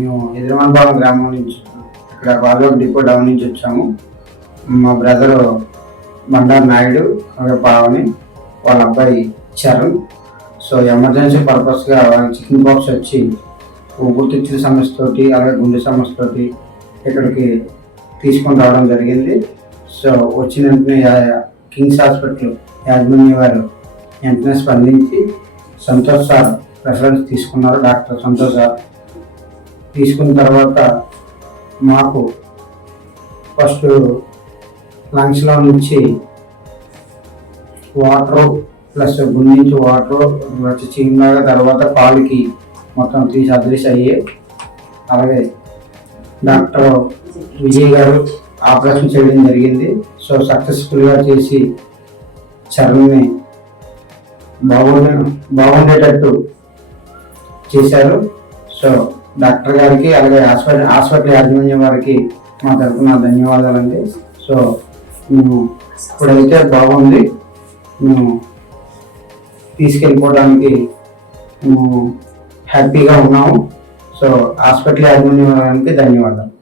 మేము ఎదురుమనపాలెం గ్రామం నుంచి ఇక్కడ బాలూరు డిపో డౌన్ నుంచి వచ్చాము. మా బ్రదరు బండారు నాయుడు పావని, వాళ్ళ అబ్బాయి చరణ్. సో ఎమర్జెన్సీ పర్పస్గా చికెన్ బాక్స్ వచ్చి ఊపిరితిత్తుల సమస్యతోటి అలాగే గుండె సమస్యతోటి ఇక్కడికి తీసుకొని రావడం జరిగింది. సో వచ్చిన వెంటనే కింగ్స్ హాస్పిటల్ యాజమాన్య వారు వెంటనే స్పందించి సంతోష్ సార్ రెఫరెన్స్ తీసుకున్నారు. డాక్టర్ సంతోష్ సార్ తీసుకున్న తర్వాత మాకు ఫస్ట్ లంగ్స్లో నుంచి వాటరు ప్లస్ గుండె నుంచి వాటరు వచ్చి చీమలాగా, తర్వాత పాలకి మొత్తం 3 సర్జరీస్ అయ్యాయి. అలాగే డాక్టర్ విజయ్ గారు ఆపరేషన్ చేయడం జరిగింది. సో సక్సెస్ఫుల్గా చేసి చర్మని బాగుండేటట్టు చేశారు. సో డాక్టర్ గారికి అలాగే హాస్పిటల్ యాజమాన్యం వారికి మా తరఫున ధన్యవాదాలండి. సో మేము ఇప్పుడైతే బాగుంది, మేము తీసుకెళ్ళిపోవడానికి మేము హ్యాపీగా ఉన్నాము. సో హాస్పిటల్ యాజమాన్యం వారికి ధన్యవాదాలు.